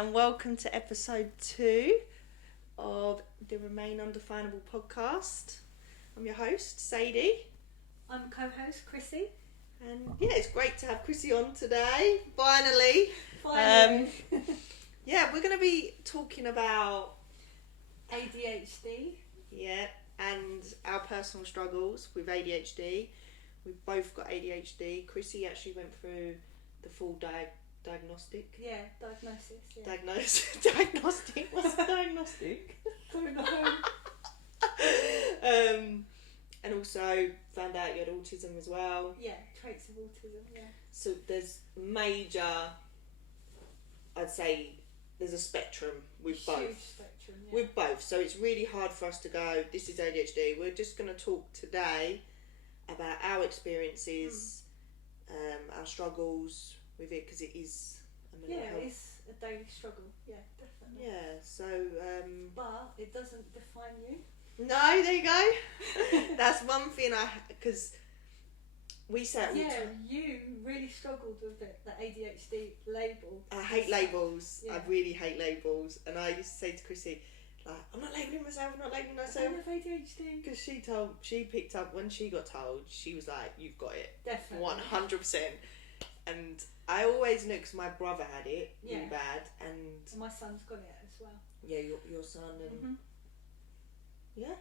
and welcome to episode 2 of the Remain Undefinable podcast. I'm your host, Sadie. I'm co-host, Chrissy. And yeah, it's great to have Chrissy on today, finally. Yeah, we're going to be talking about ADHD. Yeah, and our personal struggles with ADHD. We've both got ADHD. Chrissy actually went through the full diagnostic. Yeah, diagnosis. Yeah. Diagnostic? What's diagnostic? Don't know. And also found out you had autism as well. Yeah, traits of autism, yeah. So there's major, I'd say, there's a spectrum with both. Huge spectrum, yeah. With both. So it's really hard for us to go, this is ADHD. We're just going to talk today about our experiences, our struggles with it, because it is a mental health. It's a daily struggle. Yeah, definitely. Yeah, so... but it doesn't define you. No, there you go. That's one thing because we said... Yeah, you really struggled with it, the ADHD label. I hate labels. Yeah. I really hate labels. And I used to say to Chrissy, like, I'm not labelling myself, I have ADHD. Because she picked up, when she got told, she was like, you've got it. Definitely. 100%. And I always knew, because my brother had it really bad. And my son's got it as well. yeah, your son and... Mm-hmm. Yeah?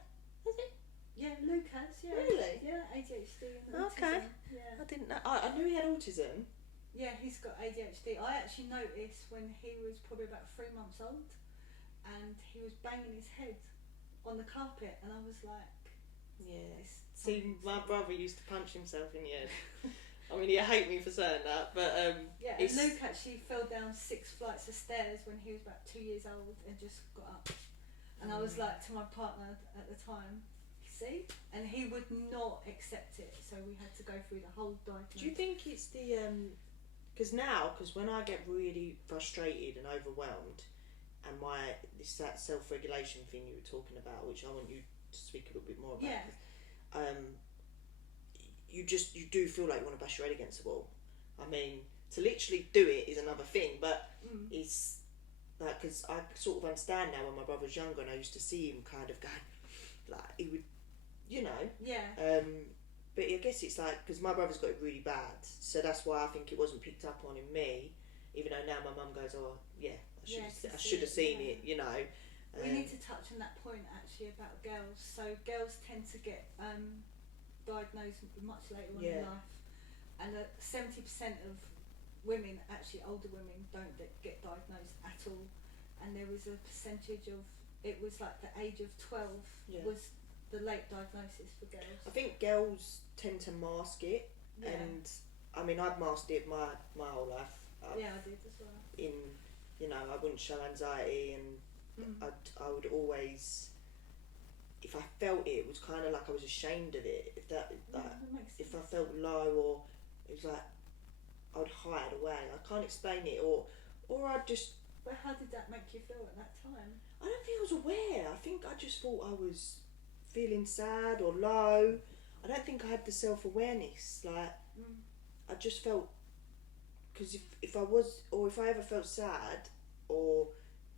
Has he? Yeah, Luke has, yeah. Really? Yeah, ADHD and Okay. autism. Yeah. I didn't know. I knew he had autism. Yeah, he's got ADHD. I actually noticed when he was probably about 3 months old and he was banging his head on the carpet and I was like... Yeah. See, my brother used to punch himself in the head. I mean, he'd hate me for saying that, but... yeah, and Luke actually fell down 6 flights of stairs when he was about 2 years old and just got up. And I was like to my partner at the time, see? And he would not accept it, so we had to go through the whole diagnosis. Do you think it's the... Because when I get really frustrated and overwhelmed, and that self-regulation thing you were talking about, which I want you to speak a little bit more about. Yeah. You do feel like you want to bash your head against the wall. I mean, to literally do it is another thing, but it's... Like, because I sort of understand now when my brother was younger and I used to see him kind of going, like, he would, you know. Yeah. But I guess it's like, because my brother's got it really bad, so that's why I think it wasn't picked up on in me, even though now my mum goes, oh, yeah, I should have seen it, you know. We need to touch on that point, actually, about girls. So girls tend to get diagnosed much later on in life, and 70% of women, actually older women, don't get diagnosed at all, and there was a percentage of, it was like the age of 12 was the late diagnosis for girls. I think girls tend to mask it, and I mean, I've masked it my whole life. I did as well. I wouldn't show anxiety, and I would always, if I felt it, it was kind of like I was ashamed of it. That makes sense. If I felt low, or it was like I would hide away. I can't explain it, or I'd just... But how did that make you feel at that time? I don't think I was aware. I think I just thought I was feeling sad or low. I don't think I had the self-awareness. Like, I just felt... Because if I ever felt sad, or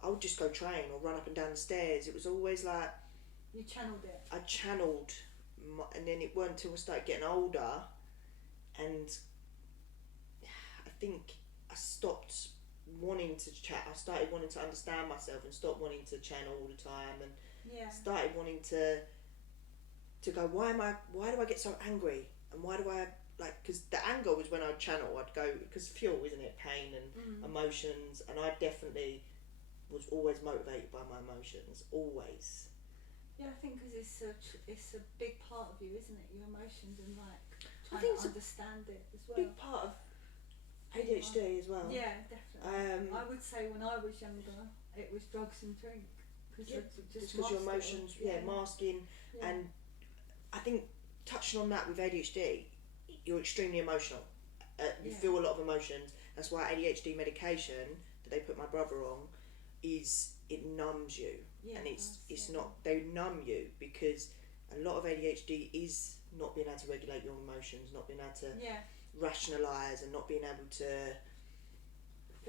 I would just go train or run up and down the stairs. It was always like... You channeled it. I channeled, and then it weren't until I started getting older, and... I think I stopped wanting to chat. I started wanting to understand myself and stopped wanting to channel all the time, and started wanting to go, why do I get so angry, and why do I, like, because the anger was when I'd channel, I'd go, because fuel, isn't it, pain and emotions, and I definitely was always motivated by my emotions, always. Yeah, I think because it's a big part of you, isn't it, your emotions, and like trying to understand it as well. Big part of ADHD as well. Yeah, definitely. I would say when I was younger, it was drugs and drink. Just because your emotions, masking. Yeah. And I think touching on that with ADHD, you're extremely emotional. You feel a lot of emotions. That's why ADHD medication that they put my brother on it numbs you. Yeah, and it's not, they numb you, because a lot of ADHD is not being able to regulate your emotions, not being able to rationalise, and not being able to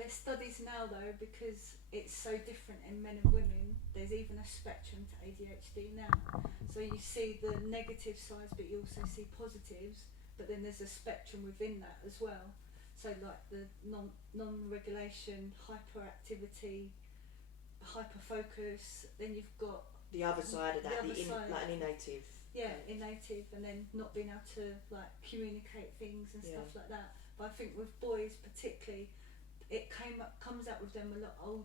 There's studies now though, because it's so different in men and women. There's even a spectrum to ADHD now. So you see the negative sides, but you also see positives. But then there's a spectrum within that as well. So like the non-regulation, hyperactivity, hyperfocus. Then you've got the other side of that, side. Like an innative. Yeah, innative, and then not being able to like communicate things and stuff like that. But I think with boys particularly, it comes out with them a lot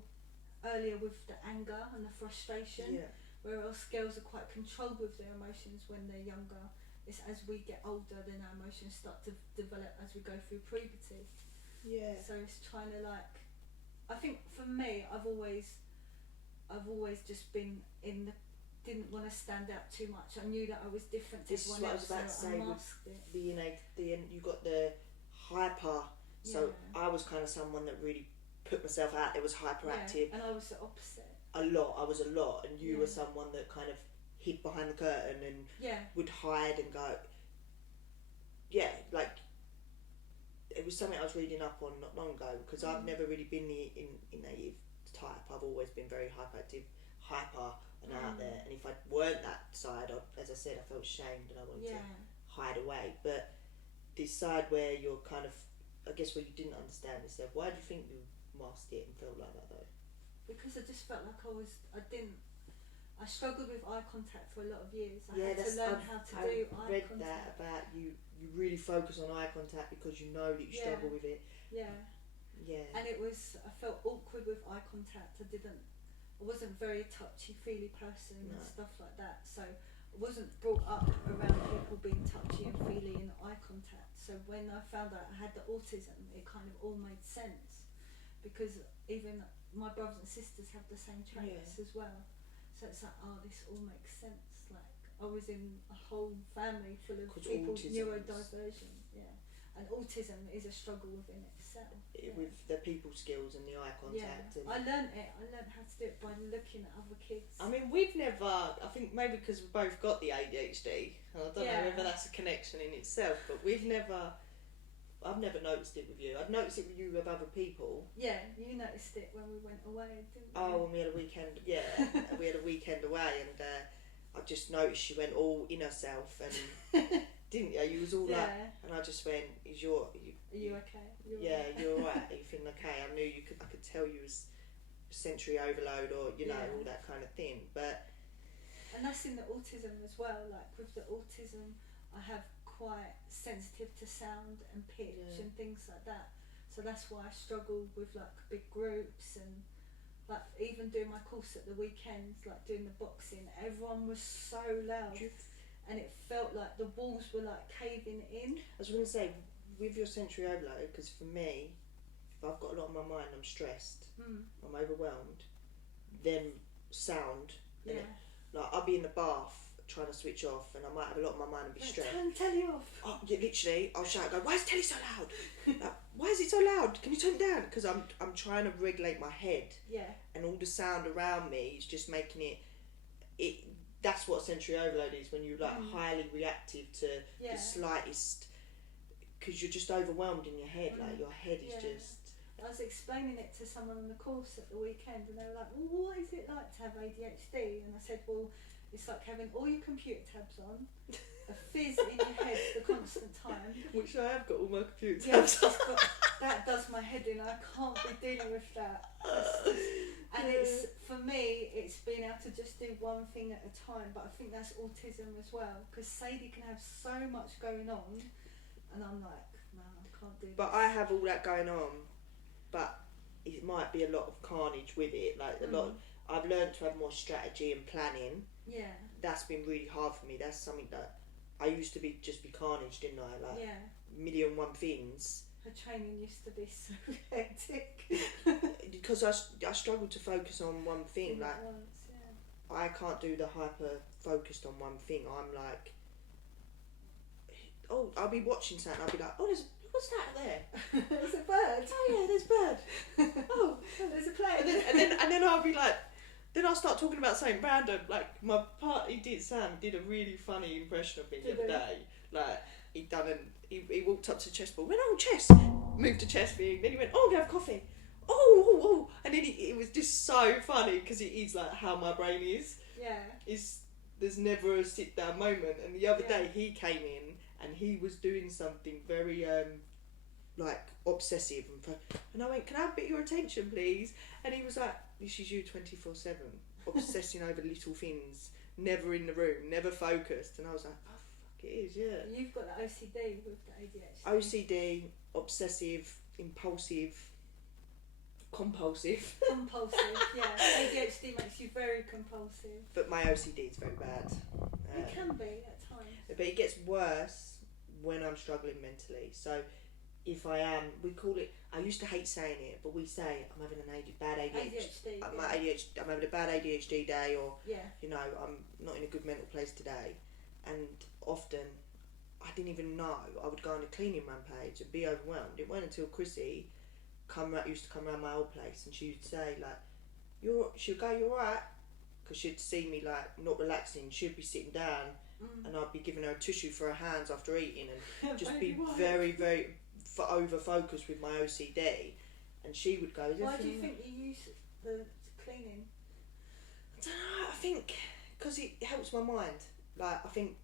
earlier with the anger and the frustration. Yeah. Whereas girls are quite controlled with their emotions when they're younger. It's as we get older, then our emotions start to develop as we go through puberty. Yeah. So it's trying to like, I think for me, I've always just been didn't want to stand out too much. I knew that I was different to everyone else, so I masked it. The innate, you got the hyper. So I was kind of someone that really put myself out there, was hyperactive. Yeah, and I was the opposite. I was a lot, and you were someone that kind of hid behind the curtain and would hide and go. Yeah, like it was something I was reading up on not long ago, because I've never really been the innate type. I've always been very hyperactive, hyper and out there. And if I weren't that side, as I said, I felt shamed and I wanted to hide away. But this side where you're kind of, I guess, where you didn't understand yourself. Why do you think you masked it and felt like that though? Because I just felt like I struggled with eye contact for a lot of years. I had to learn how to do eye contact. I read that about you really focus on eye contact because you know that you struggle with it. Yeah. And I felt awkward with eye contact. I wasn't very touchy-feely person and stuff like that. So I wasn't brought up around people being touchy and feely in eye contact. So when I found out I had the autism, it kind of all made sense, because even my brothers and sisters have the same traits as well. So it's like, this all makes sense. Like I was in a whole family full of people with neurodiversion. Yeah. And autism is a struggle within itself. With the people skills and the eye contact. Yeah, I learned how to do it by looking at other kids. I mean, I think maybe because we both got the ADHD, and I don't know whether that's a connection in itself, but I've never noticed it with you. I'd noticed it with you with other people. Yeah, you noticed it when we went away, didn't you? Oh, when we had a weekend, we had a weekend away, and I just noticed she went all in herself, and didn't you? You was all like, and I just went, are you okay? You're alright. Are you feeling okay? I knew I could tell you was Sentry Overload, or all that kind of thing. And that's in the autism as well. Like with the autism, I have quite sensitive to sound and pitch and things like that. So that's why I struggle with like big groups, and like even doing my course at the weekends, like doing the boxing. Everyone was so loud. And it felt like the walls were like caving in. I was going to say, with your Sentry Overload, because for me, if I've got a lot on my mind, I'm stressed, I'm overwhelmed, then sound, like I'll be in the bath trying to switch off, and I might have a lot on my mind and be stressed. Turn telly off. Oh, yeah, literally, I'll shout, go, why is telly so loud? Like, why is it so loud? Can you turn it down? Because I'm trying to regulate my head, and all the sound around me is just making it. That's what Sentry Overload is, when you're like highly reactive to the slightest, because you're just overwhelmed in your head. Like your head is just. I was explaining it to someone on the course at the weekend, and they were like, "Well, what is it like to have ADHD?" And I said, "Well, it's like having all your computer tabs on, a fizz in your head the constant time." Which I have got all my computer tabs on. That does my head in. I can't be dealing with that. And it's, for me, it's being able to just do one thing at a time. But I think that's autism as well, because Sadie can have so much going on, and I'm like, no, I can't do this. But I have all that going on, but it might be a lot of carnage with it. Like a lot. I've learned to have more strategy and planning. Yeah. That's been really hard for me. That's something that I used to be carnage, didn't I? Like million one things. Her training used to be so hectic. Because I struggle to focus on one thing. Like I can't do the hyper focused on one thing. I'm like, I'll be watching something. I'll be like, what's that there? There's a bird. Oh yeah, there's a bird. There's a plane. And then I'll be like, then I'll start talking about something random. Like my Sam did a really funny impression of me the other day. Like he walked up to the chessboard, went, "Oh, chess," moved to chess thing. Then he went, "Oh, we have coffee." and then it was just so funny because it is like how my brain is. Yeah. There's never a sit down moment. And the other Yeah. day he came in and he was doing something very like obsessive, and I went, "Can I have a bit of your attention, please?" And he was like, "This is you 24/7, obsessing over little things, never in the room, never focused." And I was like, "Oh fuck, it is, yeah." You've got the OCD with the ADHD. OCD, obsessive, impulsive, compulsive. Compulsive, yeah. ADHD makes you very compulsive. But my OCD is very bad. It can be at times. But it gets worse when I'm struggling mentally. So if I am, we call it, I used to hate saying it, but we say I'm having a bad ADHD. I'm having a bad ADHD day, or you know, I'm not in a good mental place today. And often I didn't even know. I would go on a cleaning rampage and be overwhelmed. It wasn't until Chrissy used to come around my old place, and she would say like, she'd go, "You alright?" Because she'd see me like not relaxing. She'd be sitting down, and I'd be giving her a tissue for her hands after eating, and just be very, very over focused with my OCD. And she would go, "Why do you think you use the cleaning?" I don't know. I think because it helps my mind. Like, I think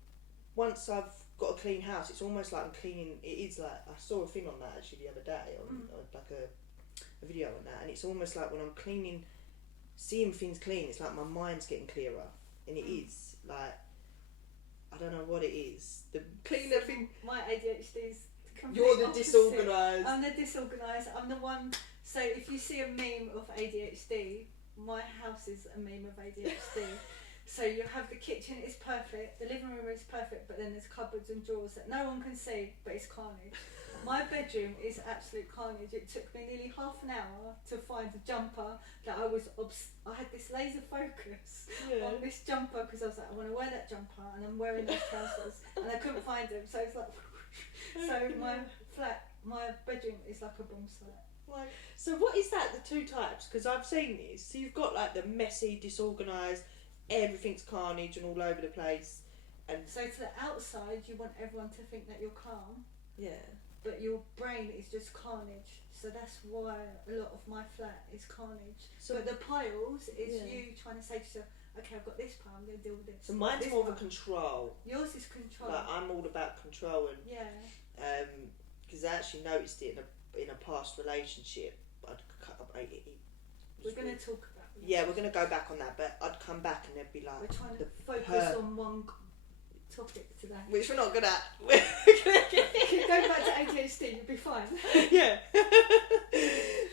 once I've got a clean house, it's almost like I'm cleaning. It is like, I saw a thing on that actually the other day, on like a video on that, and it's almost like when I'm cleaning, seeing things clean, it's like my mind's getting clearer, and it is like, I don't know what it is. The cleaner thing. My ADHD's You're the disorganised. I'm the disorganised. I'm the one. So if you see a meme of ADHD, my house is a meme of ADHD. So you have the kitchen is perfect, the living room is perfect, but then there's cupboards and drawers that no one can see, but it's carnage. My bedroom is absolute carnage. It took me nearly half an hour to find a jumper that I had this laser focus on this jumper, because I was like, I want to wear that jumper, and I'm wearing those trousers, and I couldn't find them. So it's like, so my bedroom is like a bomb site. So what is that? The two types? Because I've seen this. So you've got like the messy, disorganised, everything's carnage and all over the place, and so to the outside you want everyone to think that you're calm, but your brain is just carnage. So that's why a lot of my flat is carnage. So but the piles is you trying to say to yourself, okay, I've got this pile, I'm going to deal with this. So mine's more of a control. Yours is control. Like, I'm all about control, and because I actually noticed it in a past relationship. We're going to talk about it. Yeah, we're going to go back on that, but I'd come back and they'd be like, we're trying to focus on one topic today, which we're not good at. Go back to ADHD, you'll be fine. Yeah.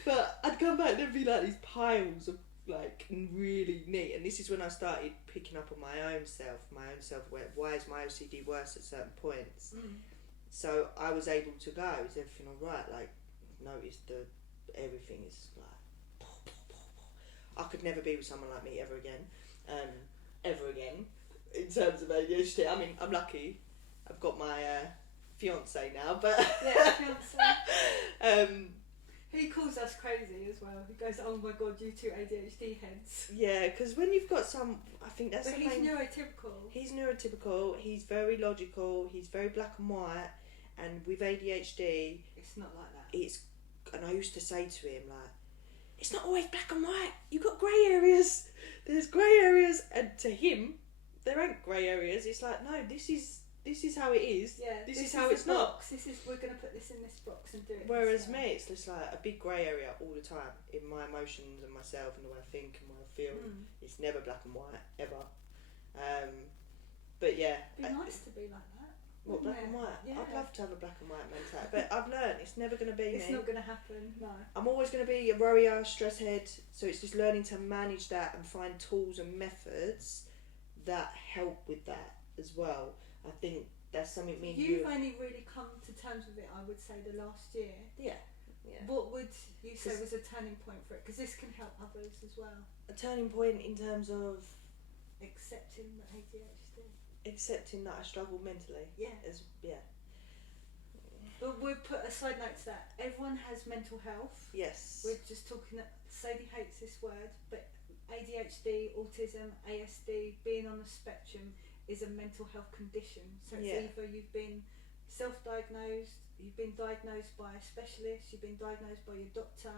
But I'd come back and there'd be like these piles of like really neat, and this is when I started picking up on my own self-aware. Why is my OCD worse at certain points? So I was able to go, is everything alright? Like, notice everything is like, I could never be with someone like me ever again. In terms of ADHD, I mean, I'm lucky. I've got my fiance now, but fiance. He calls us crazy as well. He goes, "Oh my god, you two ADHD heads." Yeah, because when you've got I think that's. But he's neurotypical. He's neurotypical. He's very logical. He's very black and white. And with ADHD, it's not like that. And I used to say to him like, it's not always black and white. You've got grey areas. There's grey areas, and to him, there ain't grey areas. It's like, no, this is how it is. Yeah, this is how it's not. We're gonna put this in this box and do it. Whereas me, it's just like a big grey area all the time in my emotions and myself and the way I think and the way I feel. It's never black and white ever. But yeah, it'd be nice to be like that. What, black and white? Yeah. I'd love to have a black and white mentality, but I've learned it's never going to be me. It's not going to happen, no. I'm always going to be a worrier, stress head, so it's just learning to manage that and find tools and methods that help with that as well. I think that's something me and You've only really come to terms with it, I would say, the last year. Yeah. What would you say was a turning point for it? Because this can help others as well. A turning point in terms of accepting the ADHD. Accepting that I struggle mentally. Yeah. But we'll put a side note to that. Everyone has mental health. Yes. We're just talking that Sadie hates this word, but ADHD, autism, ASD, being on the spectrum is a mental health condition. So it's either you've been self-diagnosed, you've been diagnosed by a specialist, you've been diagnosed by your doctor,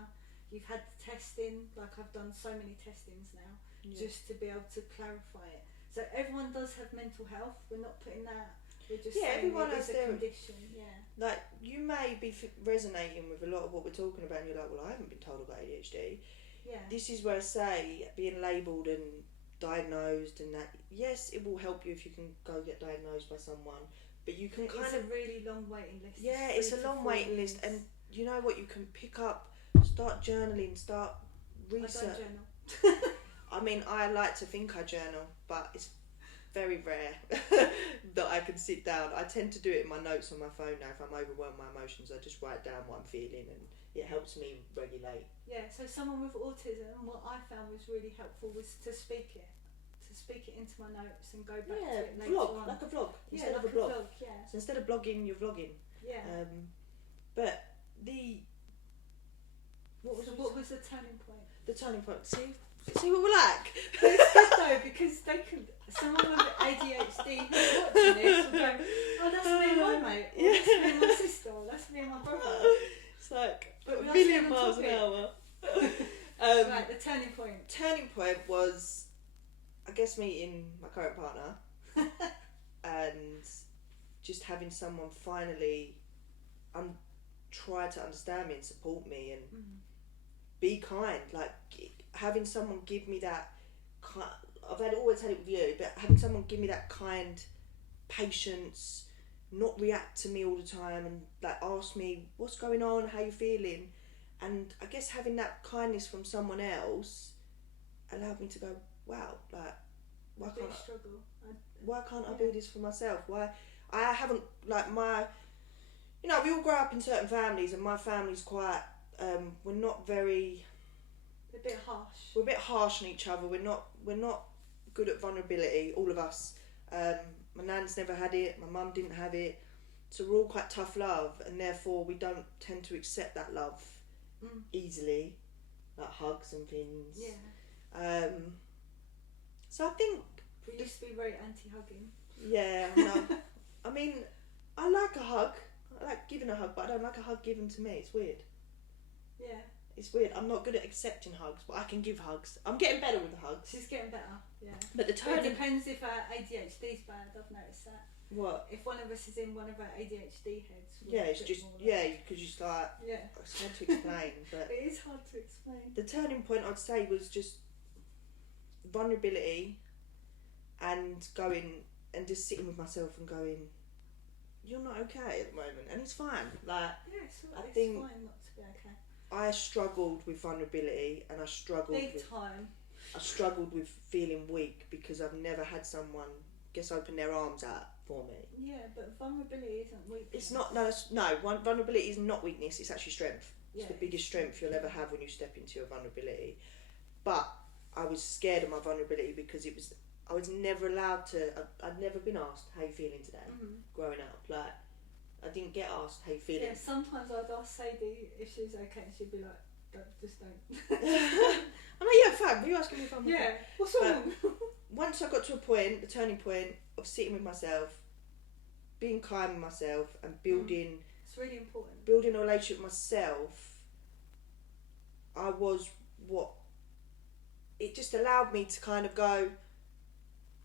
you've had the testing, like I've done so many testings now, just to be able to clarify it. So everyone does have mental health. We're not putting that. We're just saying everyone it has is a their condition. Yeah. Like, you may be resonating with a lot of what we're talking about, and you're like, well, I haven't been told about ADHD. Yeah. This is where I say being labelled and diagnosed, and that, yes, it will help you if you can go get diagnosed by someone, but you can It's a really long waiting list. Yeah, it's a long waiting list, and you know what, you can pick up, start journaling, start research. I don't journal. I mean, I like to think I journal, but it's very rare that I can sit down. I tend to do it in my notes on my phone now. If I'm overwhelmed by emotions, I just write down what I'm feeling, and it helps me regulate. Yeah, so someone with autism, what I found was really helpful was to speak it into my notes and go back to it later on. Like a vlog. Instead of a blog. Yeah. So instead of blogging, you're vlogging. Yeah. But what was the turning point? The turning point. See what we're like. It's good though, because someone with ADHD who's watching this will go, oh, that's me and my mate, or that's me and my sister, or that's me and my brother. It's like but a million miles an hour. Right, the turning point. Turning point was, I guess, meeting my current partner and just having someone finally try to understand me and support me and be kind. Like, having someone give me that I've always had it with you, but having someone give me that kind patience, not react to me all the time, and like ask me what's going on, how you feeling, and I guess having that kindness from someone else allowed me to go, wow, like why can't I do this for myself? Why I haven't, like, my, you know, we all grow up in certain families, and my family's quite we're not very, a bit harsh. We're a bit harsh on each other. We're not good at vulnerability, all of us. My nan's never had it, my mum didn't have it, so we're all quite tough love, and therefore we don't tend to accept that love easily, like hugs and things. Yeah. So I think we used to be very anti-hugging. Yeah, no. I mean, I like a hug. I like giving a hug, but I don't like a hug given to me. It's weird. Yeah. It's weird. I'm not good at accepting hugs, but I can give hugs. I'm getting better with the hugs. She's getting better, yeah. But it depends if our ADHD's bad, I've noticed that. What? If one of us is in one of our ADHD heads. Yeah, it's just, because you start, it's hard to explain. But it is hard to explain. The turning point, I'd say, was just vulnerability and going and just sitting with myself and going, you're not okay at the moment, and it's fine. Like, it's I think fine not to be okay. I struggled with vulnerability, and I struggled with feeling weak, because I've never had someone open their arms out for me. Yeah, but vulnerability isn't weakness. It's not. Vulnerability is not weakness. It's actually strength. It's the biggest strength you'll ever have when you step into your vulnerability. But I was scared of my vulnerability because I was never allowed to. I'd never been asked how you feeling today. Growing up, like, I didn't get asked how you feeling. Yeah, sometimes I'd ask Sadie if she's okay, and she'd be like, just don't. I'm like, yeah, fine. Were you asking me if I'm okay? Yeah. What's wrong? Once I got to a point, the turning point of sitting with myself, being kind with myself, and building. It's really important. Building a relationship with myself. I was what. It just allowed me to kind of go,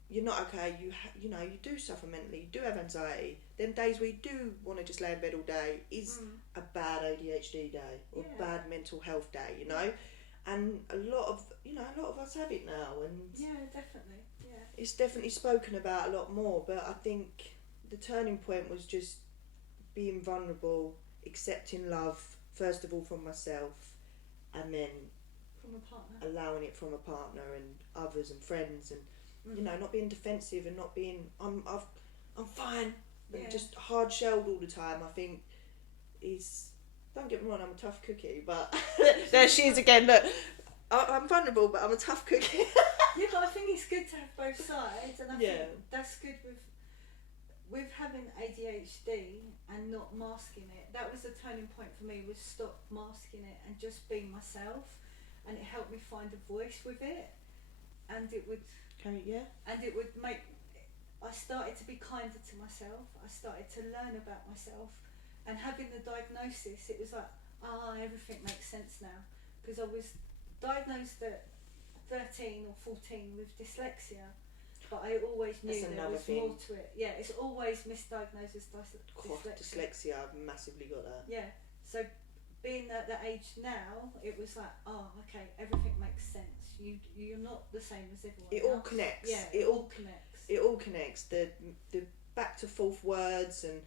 you're not okay, you know, you do suffer mentally, you do have anxiety. Them days where you do want to just lay in bed all day is a bad ADHD day, or a bad mental health day, you know? And a lot of us have it now, and yeah, definitely, yeah. It's definitely spoken about a lot more, but I think the turning point was just being vulnerable, accepting love, first of all from myself, and then from a partner, allowing it from a partner and others and friends, and you know, not being defensive and not being I'm fine, and just hard shelled all the time. I think don't get me wrong, I'm a tough cookie, but there she is again. Look, I'm vulnerable, but I'm a tough cookie. Yeah, but I think it's good to have both sides, and I think that's good with having ADHD and not masking it. That was the turning point for me, was stop masking it and just being myself, and it helped me find a voice with it, and it would make. I started to be kinder to myself. I started to learn about myself, and having the diagnosis, it was like, everything makes sense now, because I was diagnosed at 13 or 14 with dyslexia, but I always knew there was more to it. Yeah, it's always misdiagnosed as dyslexia. I've massively got that. Yeah, so being at the age now, it was like, oh, okay, everything makes sense. You're not the same as everyone else. It all connects. Yeah, it all connects. It all connects. The back to forth words and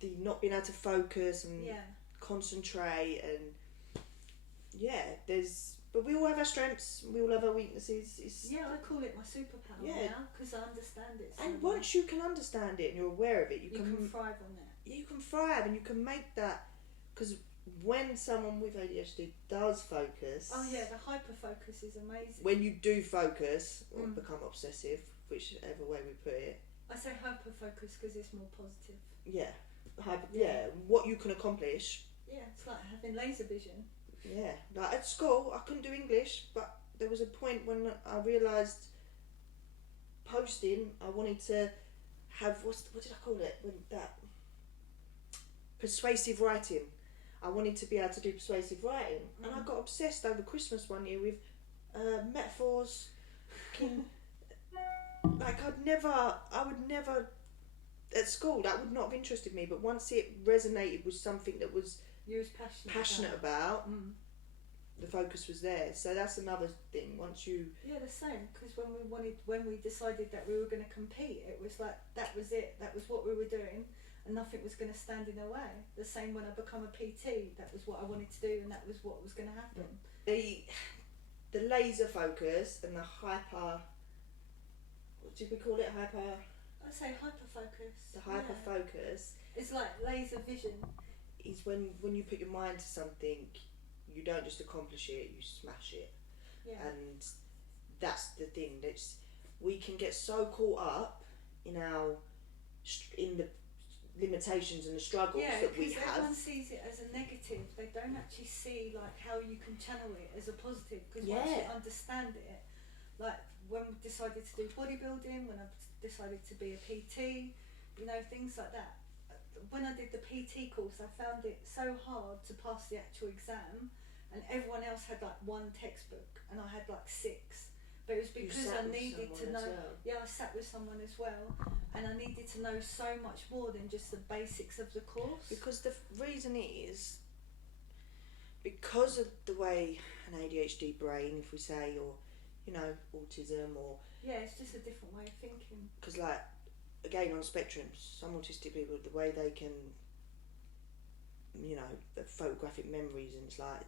the not being able to focus and concentrate and but we all have our strengths. We all have our weaknesses. I call it my superpower now because I understand it. And once you can understand it and you're aware of it, you can thrive on it. You can thrive and you can make that, because when someone with ADHD does focus, the hyper focus is amazing. When you do focus or become obsessive, whichever way we put it. I say hyper focus because it's more positive. What you can accomplish. Yeah, it's like having laser vision. Yeah, like at school I couldn't do English, but there was a point when I realised posting, I wanted to have what did I call it? Persuasive writing. I wanted to be able to do persuasive writing, and I got obsessed over Christmas one year with metaphors. Like I would never at school, that would not have interested me, but once it resonated with something that was you was passionate about the focus was there. So that's another thing. Once you the same, because when we decided that we were going to compete, it was like that was it, that was what we were doing, and nothing was going to stand in the way. The same when I become a PT, that was what I wanted to do and that was what was going to happen. The laser focus and the hyper, what did we call it? I say hyper focus. The hyper focus. It's like laser vision. Is when you put your mind to something, you don't just accomplish it, you smash it. Yeah. And that's the thing. We can get so caught up in the limitations and the struggles that we have. Yeah, everyone sees it as a negative. They don't actually see like how you can channel it as a positive. Because once you understand it, like when we decided to do bodybuilding, when I decided to be a PT, things like that. When I did the PT course, I found it so hard to pass the actual exam, and everyone else had like one textbook and I had like 6. But it was because I needed to know. I sat with someone as well, and I needed to know so much more than just the basics of the course. Because the reason is because of the way an ADHD brain, if we say, or autism, or it's just a different way of thinking. Because like, again, on spectrums, some autistic people, the way they can, the photographic memories, and it's like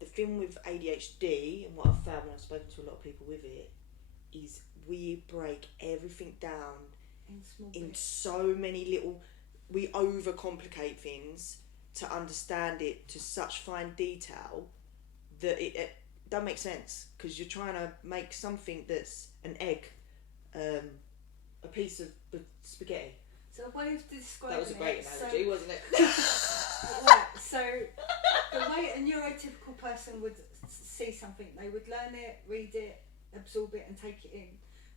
the thing with ADHD, and what I've found when I've spoken to a lot of people with it, is we break everything down in so many little. We overcomplicate things to understand it to such fine detail that it doesn't make sense, because you're trying to make something that's an egg, a piece of spaghetti. So a way of describing that was a great analogy, wasn't it? Right, so the way a neurotypical person would see something, they would learn it, read it, absorb it and take it in.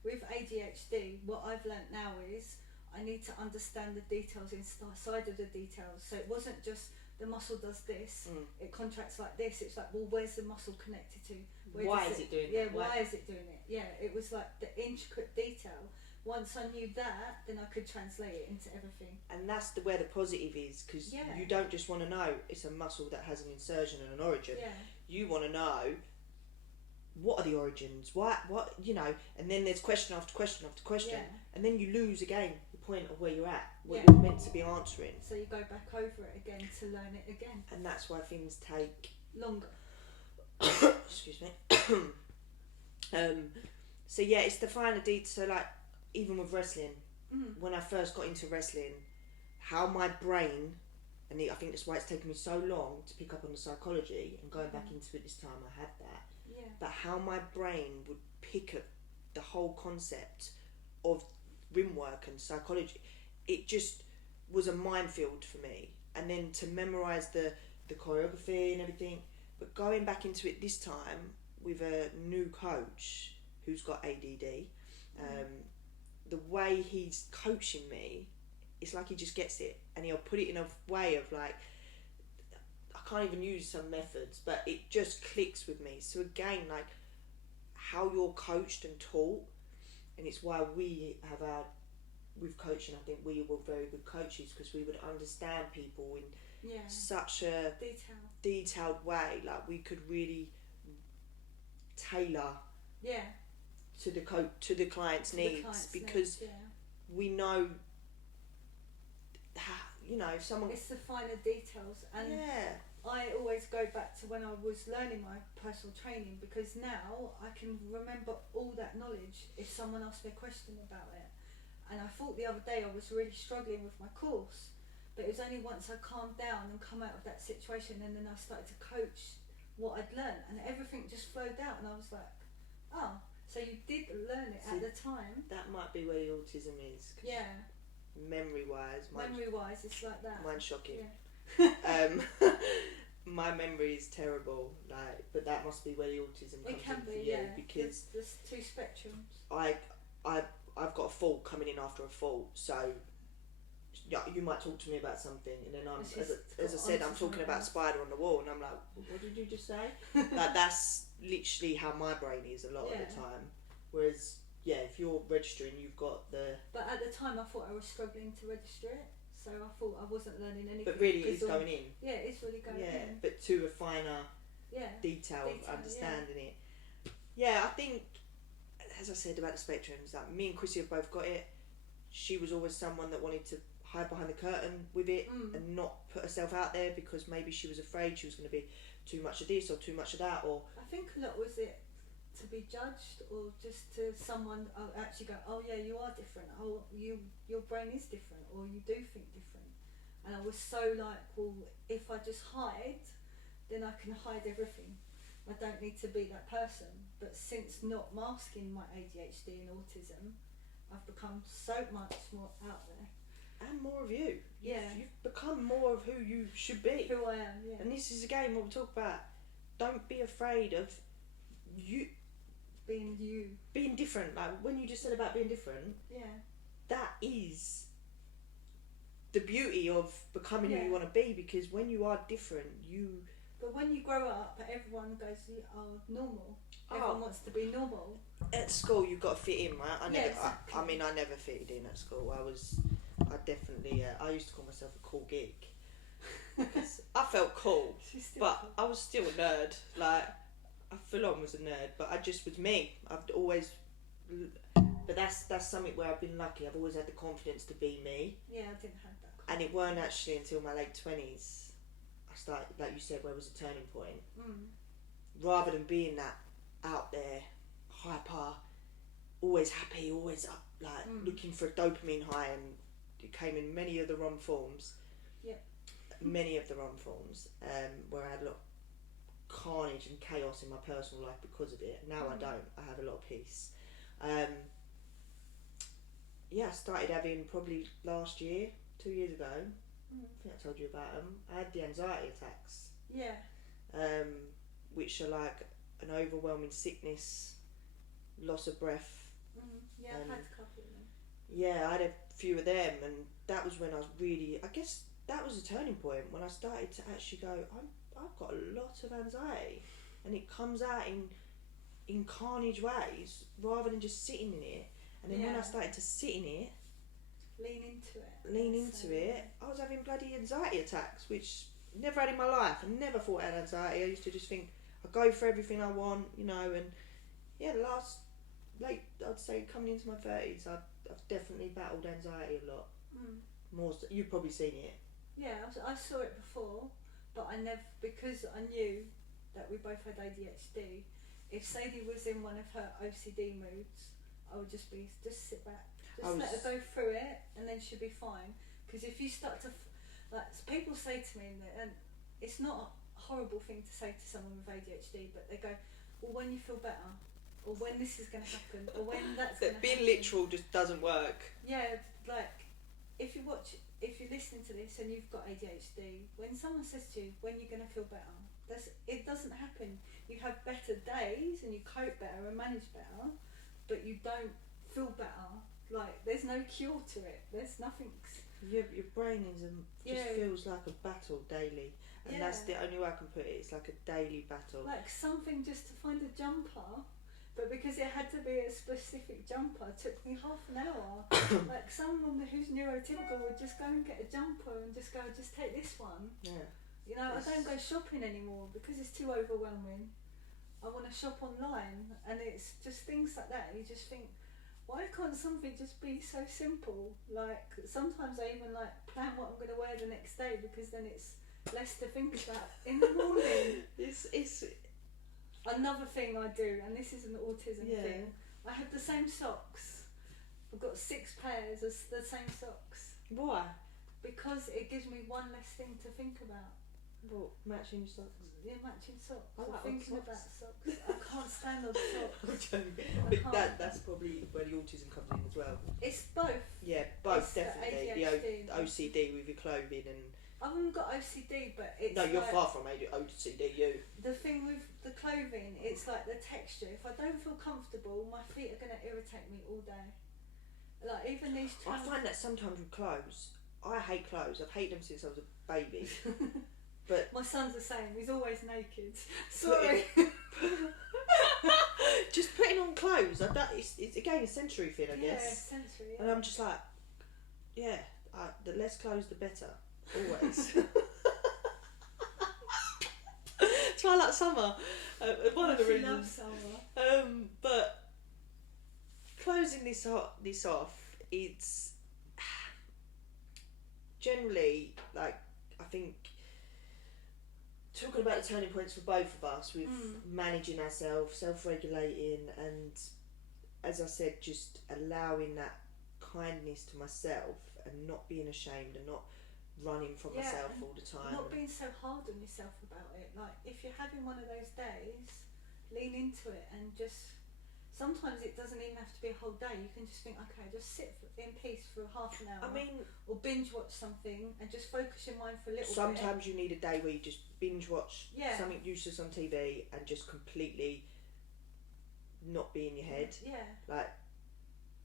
With ADHD, what I've learnt now is I need to understand the details inside of the details. So it wasn't just the muscle does this, it contracts like this. It's like, well, where's the muscle connected to? Why is it doing that? Yeah, why is it doing it? Yeah, it was like the intricate detail. Once I knew that, then I could translate it into everything. And that's where the positive is, because you don't just want to know it's a muscle that has an insertion and an origin. Yeah. You want to know what are the origins, what and then there's question after question after question, and then you lose again the point of where you're at, what you're meant to be answering. So you go back over it again to learn it again. And that's why things take longer. Excuse me. So it's the finer detail. So like, even with wrestling, when I first got into wrestling, how my brain, and I think that's why it's taken me so long to pick up on the psychology, and going back into it this time I had that, but how my brain would pick up the whole concept of rim work and psychology, it just was a minefield for me. And then to memorise the choreography and everything, but going back into it this time with a new coach who's got ADD, the way he's coaching me, it's like he just gets it, and he'll put it in a way of like, I can't even use some methods, but it just clicks with me. So again, like how you're coached and taught, and it's why we have our with coaching. I think we were very good coaches because we would understand people in such a detailed way. Like we could really tailor to the client's needs because we know. You know, if someone. It's the finer details, and I always go back to when I was learning my personal training, because now I can remember all that knowledge if someone asked me a question about it. And I thought the other day I was really struggling with my course, but it was only once I calmed down and come out of that situation, and then I started to coach what I'd learned, and everything just flowed out, and I was like, oh, so you did learn it at the time. That might be where the autism is. Memory wise, it's like that. Mine's shocking. My memory is terrible, like, but that must be where the autism comes in for you, because there's two spectrums. I've got a fault coming in after a fault, so you might talk to me about something, and then as I said, I'm talking about a spider on the wall, and I'm like, what did you just say? Like, that's literally how my brain is a lot of the time. Whereas, if you're registering, you've got the. But at the time, I thought I was struggling to register it, so I thought I wasn't learning anything. But really, it's going in. Yeah, it's really going in. Yeah, but to a finer detail of understanding it. Yeah, I think, as I said about the spectrums, like me and Chrissy have both got it. She was always someone that wanted to hide behind the curtain with it and not put herself out there because maybe she was afraid she was going to be too much of this or too much of that. Or I think a lot was it to be judged, or just to someone actually go, oh yeah, you are different, oh your brain is different, or you do think different. And I was so like, well, if I just hide, then I can hide everything. I don't need to be that person. But since not masking my ADHD and autism, I've become so much more out there. And more of you. You've become more of who you should be. Who I am, And this is again what we talk about. Don't be afraid of you. Being different. Like when you just said about being different. That is the beauty of becoming who you want to be, because when you are different, But when you grow up, everyone goes, normal. Everyone wants to be normal. At school, you've got to fit in, right? Exactly. I mean, I never fitted in at school. I definitely, I used to call myself a cool geek. Because I felt cool, but I was still a nerd. Like, I full on was a nerd, but I just was me. I've always, but that's something where I've been lucky. I've always had the confidence to be me. Yeah, I didn't have that. And it weren't actually until my late 20s I started, like you said, where it was a turning point. Rather than being that out there, hyper, always happy, always up, like looking for a dopamine high, and it came in many of the wrong forms. Many of the wrong forms, where I had a lot of carnage and chaos in my personal life because of it. Now I don't. I have a lot of peace. I started having probably last year, 2 years ago. I think I told you about them. I had the anxiety attacks. Which are like an overwhelming sickness, loss of breath. I've had a couple of them. Yeah, I had a few of them, and that was when I was really, I guess that was a turning point when I started to actually go, I've got a lot of anxiety, and it comes out in carnage ways rather than just sitting in it. And then when I started to sit in it, lean into it, I was having bloody anxiety attacks, which I never had in my life. I never thought I had anxiety. I used to just think I go for everything I want, and I'd say coming into my 30s, I've definitely battled anxiety a lot. More so, you've probably seen it. Yeah, I saw it before, but I never, because I knew that we both had ADHD. If Sadie was in one of her OCD moods, I would just sit back, let her go through it, and then she'll be fine. Because if you start to, people say to me, and it's not a horrible thing to say to someone with ADHD, but they go, well, when you feel better, or when this is going to happen, or when that's going to happen. Being literal just doesn't work. Yeah, like, if you're listening to this and you've got ADHD, when someone says to you, when you're going to feel better, it doesn't happen. You have better days and you cope better and manage better, but you don't feel better. Like, there's no cure to it. There's nothing. Your brain is just feels like a battle daily, and that's the only way I can put it. It's like a daily battle. Like something just to find a jumper, but because it had to be a specific jumper, it took me half an hour. Like someone who's neurotypical would just go and get a jumper and just take this one. Yeah. You know, I don't go shopping anymore because it's too overwhelming. I want to shop online, and it's just things like that. You just think, why can't something just be so simple? Like sometimes I even like plan what I'm going to wear the next day because then it's less to think about in the morning. It's another thing I do, and this is an autism thing. I have the same socks. I've got 6 pairs of the same socks. Why? Because it gives me one less thing to think about. Well, matching socks. Yeah, matching socks. I like thinking socks. about socks. I can't stand odd socks. But that's probably where the autism comes in as well. It's both. Yeah, both it's definitely. The OCD with your clothing and. I haven't got OCD, but it's. No, you're far from OCD. You. The thing with the clothing, it's like the texture. If I don't feel comfortable, my feet are going to irritate me all day. Like even these. I find that sometimes with clothes. I hate clothes. I've hated them since I was a baby. But my son's the same. He's always naked. Sorry. Just putting on clothes. It's again a sensory thing, I guess. Yeah, sensory. Yeah. And I'm just like, the less clothes, the better. Always. So I like summer. One of the reasons. Loves summer. But closing this off, it's generally like I think. Talking about the turning points for both of us with managing ourselves, self-regulating, and as I said, just allowing that kindness to myself and not being ashamed and not running from myself all the time. Not being so hard on yourself about it. Like if you're having one of those days, lean into it and just. Sometimes it doesn't even have to be a whole day. You can just think, okay, just sit in peace for half an hour. I mean, or binge watch something and just focus your mind for a little bit. Sometimes you need a day where you just binge watch something useless on TV and just completely not be in your head. Yeah. Like,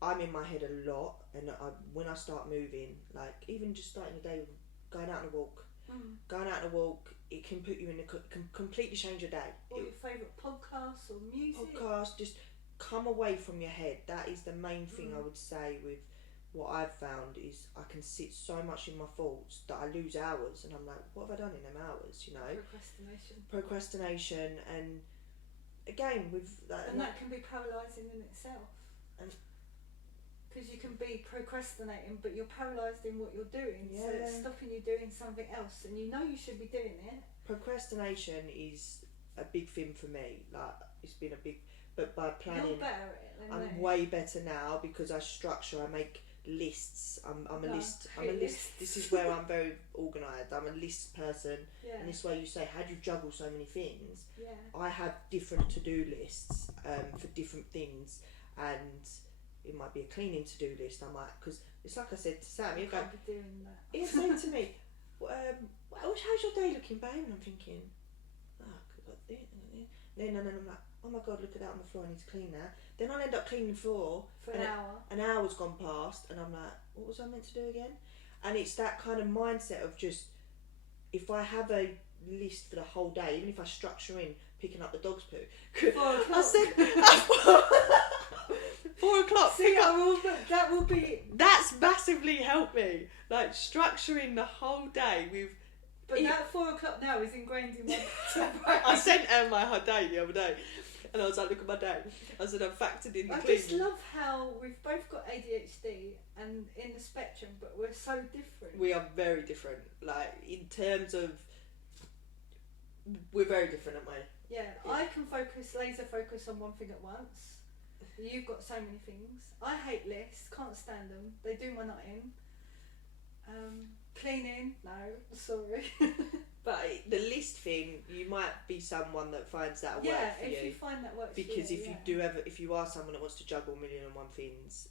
I'm in my head a lot, and when I start moving, like even just starting the day with going out on a walk. Going out on a walk, it can put you in can completely change your day. Or your favourite podcasts or music. Just come away from your head. That is the main thing I would say with what I've found is I can sit so much in my thoughts that I lose hours, and I'm like, what have I done in them hours? You know, procrastination, and again with that, and that can be paralysing in itself. Because you can be procrastinating, but you're paralysed in what you're doing, so it's stopping you doing something else, and you know you should be doing it. Procrastination is a big thing for me. Like it's been a big. But by planning, you're better at it than I'm way better now because I structure. I make lists. I'm a list. This is where I'm very organised. I'm a list person, and this way you say, how do you juggle so many things? Yeah. I have different to-do lists for different things, and it might be a cleaning to-do list. I might because it's like I said to Sam. You can't be doing that. He's saying to me, "How's your day looking, babe?" And I'm thinking, then I'm like, oh my god, look at that on the floor, I need to clean that. Then I'll end up cleaning the floor for an hour. An hour's gone past, and I'm like, what was I meant to do again? And it's that kind of mindset of just, if I have a list for the whole day, even if I structure in picking up the dog's poo. 4 o'clock. I said, 4 o'clock. See, that will be... That's massively helped me. Like, structuring the whole day with... But that 4 o'clock now is ingrained in my brain. I sent her her day the other day, and I was like, look at my day. I said, I've factored in the cleaning. I just love how we've both got ADHD and in the spectrum, but we're so different. We are very different. Like, in terms of... We're very different, aren't we? Yeah, I can laser focus on one thing at once. You've got so many things. I hate lists, can't stand them. They do my nut in. Cleaning, no, sorry. But the list thing, you might be someone that finds that work for you. Yeah, if you find that works because for you. Because if you are someone that wants to juggle 1,000,001 things,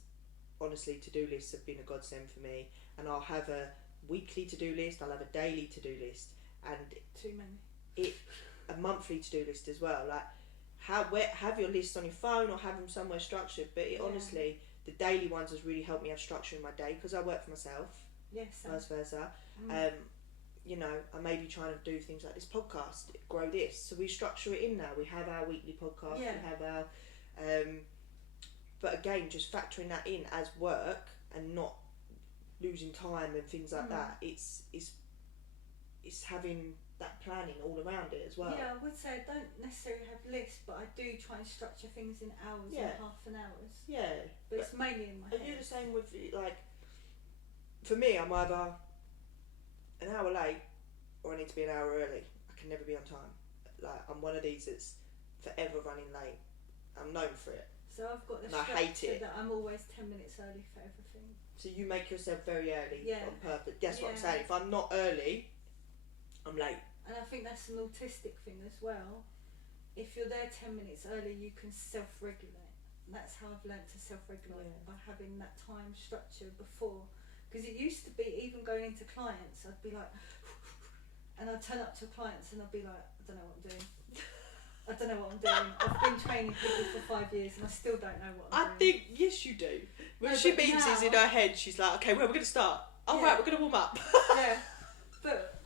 honestly, to-do lists have been a godsend for me. And I'll have a weekly to-do list, I'll have a daily to-do list, and too many. A monthly to-do list as well. Like, have your list on your phone or have them somewhere structured. But honestly, the daily ones has really helped me have structure in my day because I work for myself. Yes. vice versa. You know, I may be trying to do things like this podcast, grow this. So we structure it in now. We have our weekly podcast. Yeah. We have our, but again, just factoring that in as work and not losing time and things like that. It's having that planning all around it as well. Yeah, I would say I don't necessarily have lists, but I do try and structure things in hours and half an hours. Yeah. But it's mainly in my head. Are you the same with, like, for me, I'm either an hour late or I need to be an hour early. I can never be on time. Like, I'm one of these that's forever running late. I'm known for it. So I've got the and I hate structure it. that I'm always 10 minutes early for everything. So you make yourself very early Yeah. on purpose. That's what I'm saying. If I'm not early, I'm late. And I think that's an autistic thing as well. If you're there 10 minutes early, you can self-regulate. And that's how I've learnt to self-regulate, by having that time structure before. Because it used to be, even going into clients, I'd be like, and I'd turn up to clients and I'd be like, I don't know what I'm doing. I don't know what I'm doing. I've been training people for 5 years and I still don't know what I'm doing. I think, yes you do. When No, she but means now- is in her head, she's like, okay, well, we're going to start. Oh, right, we're going to warm up. Yeah. But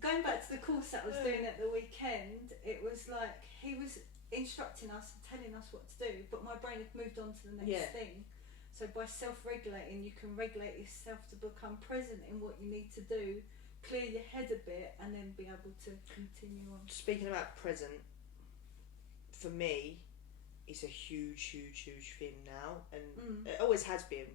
going back to the course that I was doing at the weekend, it was like he was instructing us and telling us what to do, but my brain had moved on to the next thing. So by self-regulating, you can regulate yourself to become present in what you need to do, clear your head a bit, and then be able to continue on. Speaking about present, for me, it's a huge thing now, and it always has been.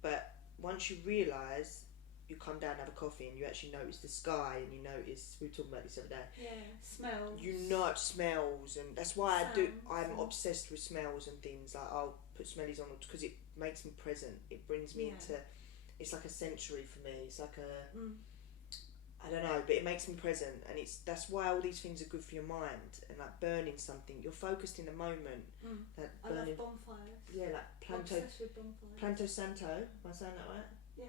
But once you realise, you come down and have a coffee, and you actually notice the sky, and you notice, we were talking about this the other day. Yeah, smells. You know smells, and that's why I'm Sounds. obsessed with smells and things. Like, I'll put smellies on because it makes me present. It brings me into. It's like a sensory for me. It's like a. I don't know, but it makes me present, and that's why all these things are good for your mind. And like burning something, you're focused in the moment. Like burning, I love bonfires. Yeah, like planto santo. Am I saying that right? Yeah.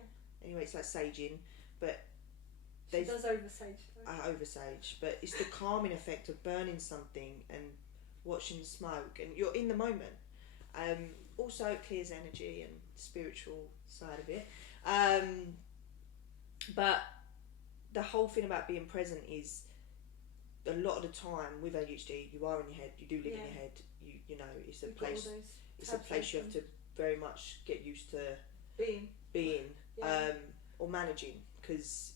Anyway, it's like saging, but She does oversage though. I oversage, but it's the calming effect of burning something and watching the smoke, and you're in the moment. Also, it clears energy and spiritual side of it. But the whole thing about being present is a lot of the time with ADHD, you are in your head. You do live in your head. You know, it's a place. It's a place you have to very much get used to being. Or managing, because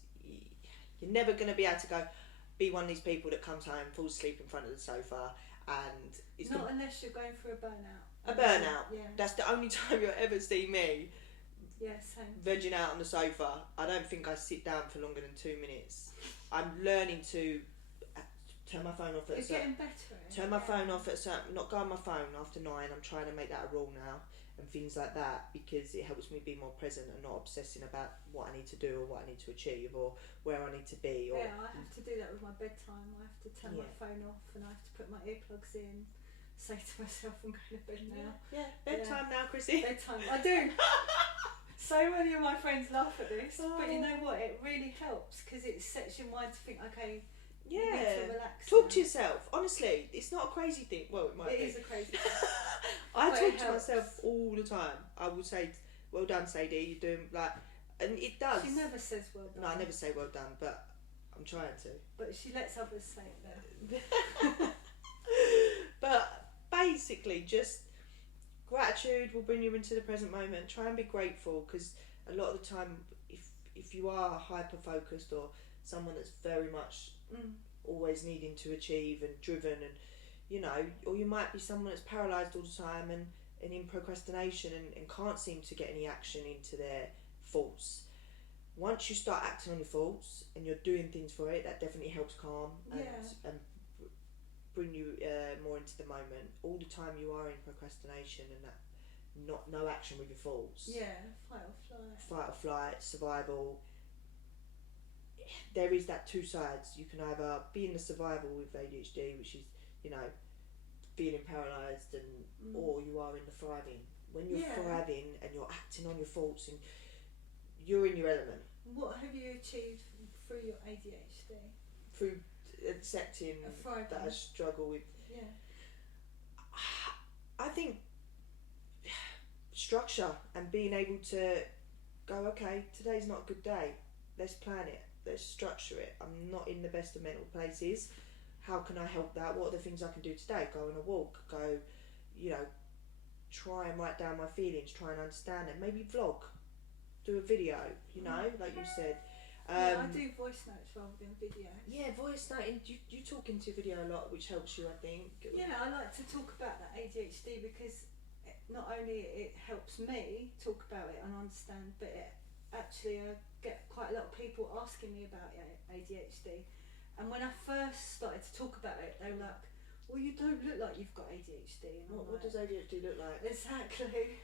you're never going to be able to be one of these people that comes home, falls asleep in front of the sofa, and it's not unless you're going through a burnout. A burnout. Yeah. That's the only time you'll ever see me. Yeah, same. Vegging out on the sofa. I don't think I sit down for longer than 2 minutes. I'm learning to turn my phone off at You're getting better. Turn my phone off at certain. Not go on my phone after 9. I'm trying to make that a rule now. And things like that, because it helps me be more present and not obsessing about what I need to do or what I need to achieve or where I need to be. Or I have to do that with my bedtime. I have to turn my phone off and I have to put my earplugs in, say to myself, I'm going to bed now. Yeah, bedtime now, Chrissy. Bedtime, I do. So many of my friends laugh at this, but you know what, it really helps because it sets your mind to think, okay, you need to relax. Talk to yourself. Honestly, it's not a crazy thing. Well, it might be. It is a crazy thing. I talk to myself all the time. I will say, well done, Sadie, you're doing like, and it does. She never says well done. No, I never say well done, but I'm trying to. But she lets others say it there. But basically, just gratitude will bring you into the present moment. Try and be grateful, because a lot of the time, if you are hyper focused or someone that's very much always needing to achieve and driven, and you know, or you might be someone that's paralysed all the time and in procrastination and can't seem to get any action into their thoughts. Once you start acting on your thoughts and you're doing things for it, that definitely helps calm and bring you more into the moment. All the time you are in procrastination and that no action with your thoughts. Yeah, fight or flight. Fight or flight, survival. There is that two sides. You can either be in the survival with ADHD, which is, you know, feeling paralysed, and or you are in the thriving. When you're thriving and you're acting on your thoughts and you're in your element. What have you achieved through your ADHD? Through accepting that I struggle with. Yeah. I think structure and being able to go, okay, today's not a good day. Let's plan it. Let's structure it. I'm not in the best of mental places. How can I help that? What are the things I can do today? Go on a walk. Go, you know, try and write down my feelings. Try and understand it. Maybe vlog. Do a video, you know, like you said. I do voice notes rather than videos. Yeah, voice noting. You talk into video a lot, which helps you, I think. Yeah, I like to talk about that ADHD because not only it helps me talk about it and understand, but it actually I get quite a lot of people asking me about ADHD. And when I first started to talk about it, they were like, well, you don't look like you've got ADHD. And what does ADHD look like? Exactly.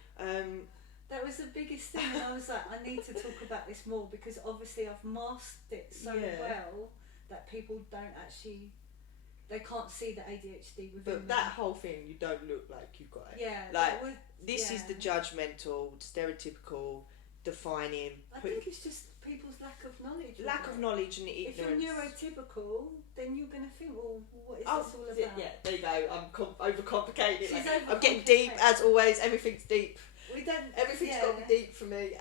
That was the biggest thing, and I was like, I need to talk about this more because obviously I've masked it so well that people don't actually, they can't see the ADHD within But that whole thing, you don't look like you've got it. Yeah. Like, this is the judgmental, stereotypical, defining. I think it's just people's lack of knowledge. Lack of knowledge and ignorance. If you're neurotypical, then you're going to think, well, what is this all about? Yeah, there you go. I'm overcomplicating it. She's I'm getting deep, as always. Everything's deep. Everything's got to be deep for me.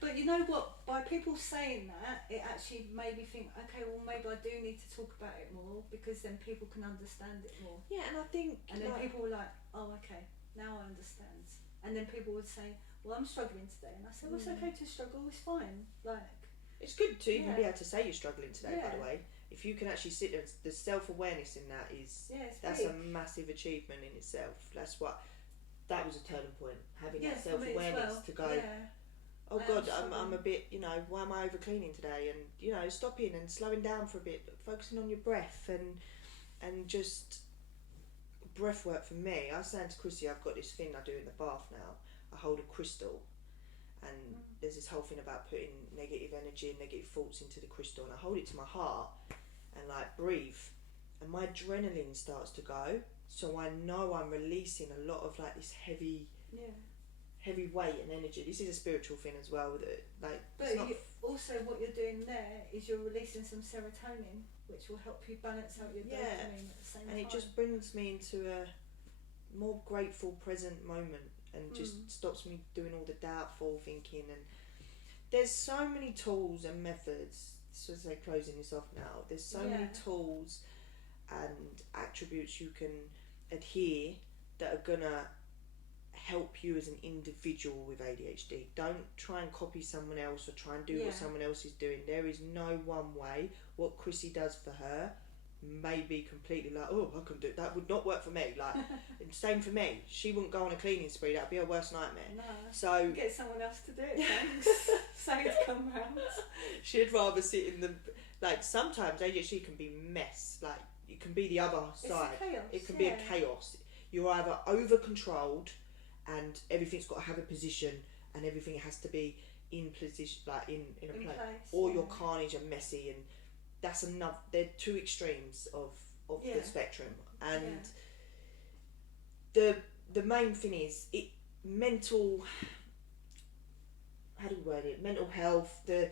But you know what? By people saying that, it actually made me think, okay, well, maybe I do need to talk about it more because then people can understand it more. Yeah, and I think... And then people were like, oh, okay, now I understand. And then people would say, well, I'm struggling today. And I said, well, it's okay to struggle, it's fine. Like, it's good to even be able to say you're struggling today, by the way. If you can actually sit there, the self-awareness in that is... that's big. a massive achievement in itself. That's what... That was a turning point, having that self-awareness to go, oh God, I'm a bit, you know, why am I over cleaning today? And, you know, stopping and slowing down for a bit, focusing on your breath and just breath work for me. I was saying to Chrissy, I've got this thing I do in the bath now. I hold a crystal and there's this whole thing about putting negative energy and negative thoughts into the crystal, and I hold it to my heart and like breathe and my adrenaline starts to go. So I know I'm releasing a lot of like this heavy weight and energy. This is a spiritual thing as well. That like, but also what you're doing there is you're releasing some serotonin, which will help you balance out your dopamine at the same time. And it just brings me into a more grateful present moment and just stops me doing all the doubtful thinking. And there's so many tools and methods. So as they're closing this off now, there's so many tools and attributes you can adhere that are gonna help you as an individual with ADHD. Don't try and copy someone else or try and do what someone else is doing. There is no one way. What Chrissy does for her may be completely like, oh, I can do that. Would not work for me. Like, same for me. She wouldn't go on a cleaning spree. That'd be her worst nightmare. No. So get someone else to do it. Thanks. Say to come round. She'd rather sit in the like. Sometimes ADHD can be mess. Like, it can be the other side. It's a chaos. It can be a chaos. You're either over controlled and everything's got to have a position and everything has to be in position, like in a place, or you're carnage and messy, and that's enough. They're two extremes of the spectrum, and the main thing is mental. How do you word it? Mental health. The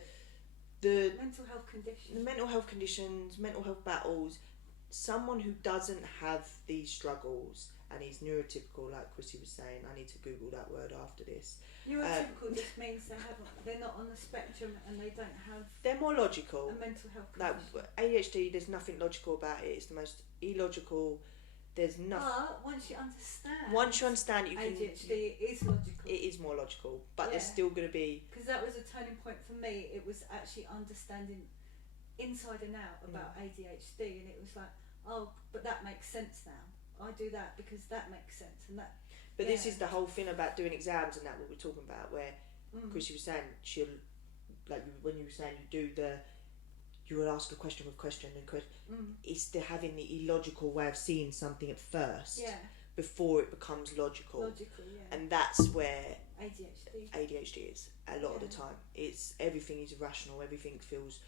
mental health conditions. The mental health conditions, mental health battles. Someone who doesn't have these struggles and is neurotypical, like Chrissy was saying, I need to Google that word after this. Neurotypical just means they're not on the spectrum and they don't have. They're more logical. A mental health condition. Like ADHD, there's nothing logical about it. It's the most illogical. There's nothing. But once you understand, you ADHD is logical. It is more logical, but there's still going to be. Because that was a turning point for me. It was actually understanding inside and out about ADHD, and it was like, oh, but that makes sense now. I do that because that makes sense, and that. But this is the whole thing about doing exams and that what we're talking about, where Chrissy was saying she'll, like when you were saying you will ask a question with question and question. It's the having the illogical way of seeing something at first, before it becomes logical. And that's where ADHD is a lot of the time. It's everything is irrational. Everything feels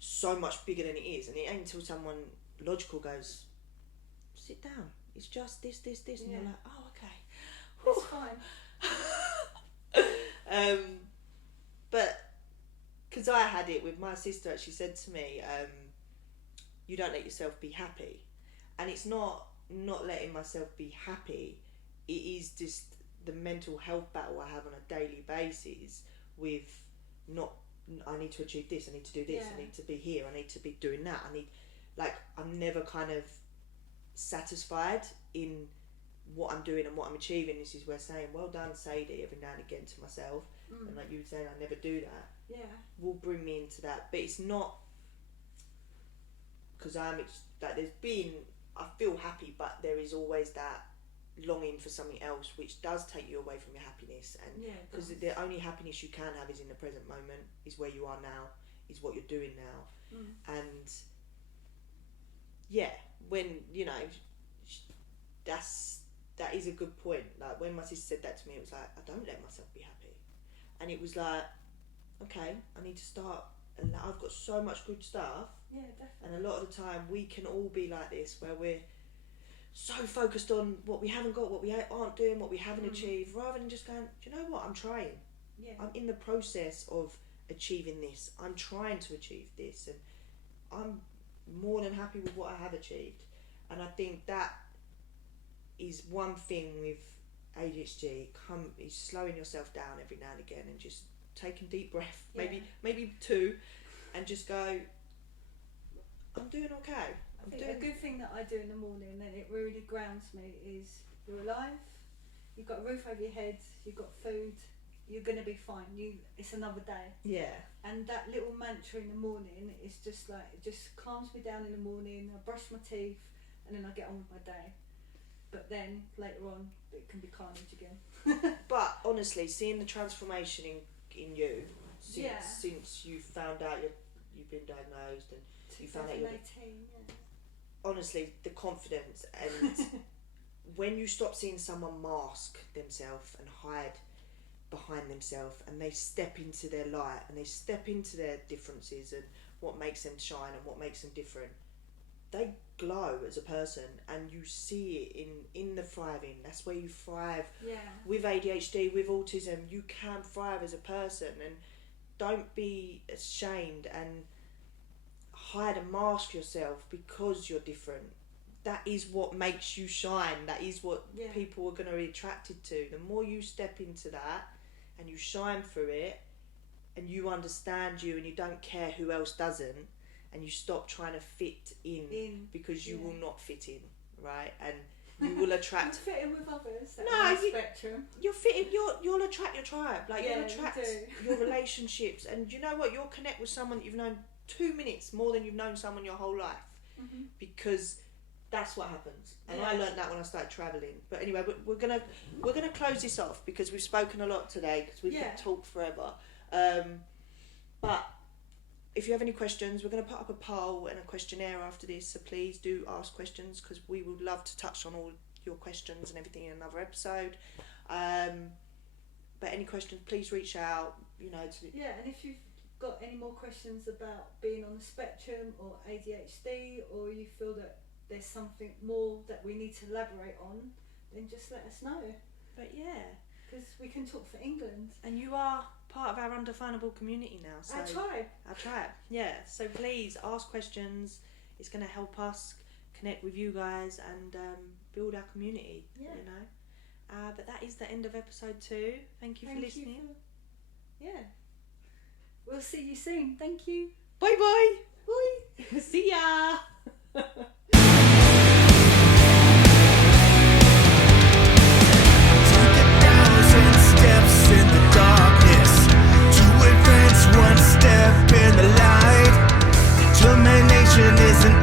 so much bigger than it is, and it ain't until someone logical goes, sit down, it's just this and you're like, oh, okay, it's fine. But because I had it with my sister, she said to me, you don't let yourself be happy. And it's not letting myself be happy, it is just the mental health battle I have on a daily basis with not, I need to achieve this, I need to do this, I need to be here, I need to be doing that, I'm never kind of satisfied in what I'm doing and what I'm achieving. This is where saying well done Sadie every now and again to myself, and like you were saying, I never do that, will bring me into that. But it's not because I feel happy, but there is always that longing for something else, which does take you away from your happiness. And because the only happiness you can have is in the present moment, is where you are now, is what you're doing now. And when that is a good point. Like when my sister said that to me, it was like, I don't let myself be happy, and it was like, okay, I need to start. And I've got so much good stuff. Yeah, definitely. And a lot of the time we can all be like this, where we're so focused on what we haven't got, what we aren't doing, what we haven't achieved, rather than just going, do you know what, I'm trying. I'm in the process of achieving this. I'm trying to achieve this, and I'm more than happy with what I have achieved. And I think that is one thing with ADHD, is slowing yourself down every now and again and just taking deep breath, maybe two, and just go, I'm doing okay. I think a good thing that I do in the morning, and it really grounds me, is you're alive, you've got a roof over your head, you've got food, you're going to be fine, it's another day. Yeah. And that little mantra in the morning is just like, it just calms me down in the morning. I brush my teeth and then I get on with my day. But then later on it can be carnage again. But honestly, seeing the transformation in you since you found out you've been diagnosed and you found out 2018, honestly, the confidence, and when you stop seeing someone mask themselves and hide behind themselves, and they step into their light and they step into their differences and what makes them shine and what makes them different, they glow as a person, and you see it in the thriving. That's where you thrive. With ADHD, with autism, you can thrive as a person, and don't be ashamed and hide and mask yourself because you're different. That is what makes you shine. That is what people are going to be attracted to. The more you step into that and you shine through it, and you understand you, and you don't care who else doesn't, and you stop trying to fit in because you will not fit in, right? And you will attract. You fit in with others. Spectrum. You'll attract your tribe. You'll attract your relationships, and you know what? You'll connect with someone that you've known 2 minutes more than you've known someone your whole life, because that's what happens. And I learned that when I started travelling. But anyway, we're gonna close this off because we've spoken a lot today, because we could talk forever. But if you have any questions, we're going to put up a poll and a questionnaire after this, so please do ask questions, because we would love to touch on all your questions and everything in another episode. But any questions, please reach out. And if you've got any more questions about being on the spectrum or ADHD, or you feel that there's something more that we need to elaborate on, then just let us know. But because we can talk for England. And you are part of our undefinable community now. So our tribe. So please ask questions. It's going to help us connect with you guys and build our community. But that is the end of episode 2. Thank you for listening. We'll see you soon. Thank you. Bye bye. Bye. See ya. Steps in the darkness, 2 advance, 1 step in the light. Determination is an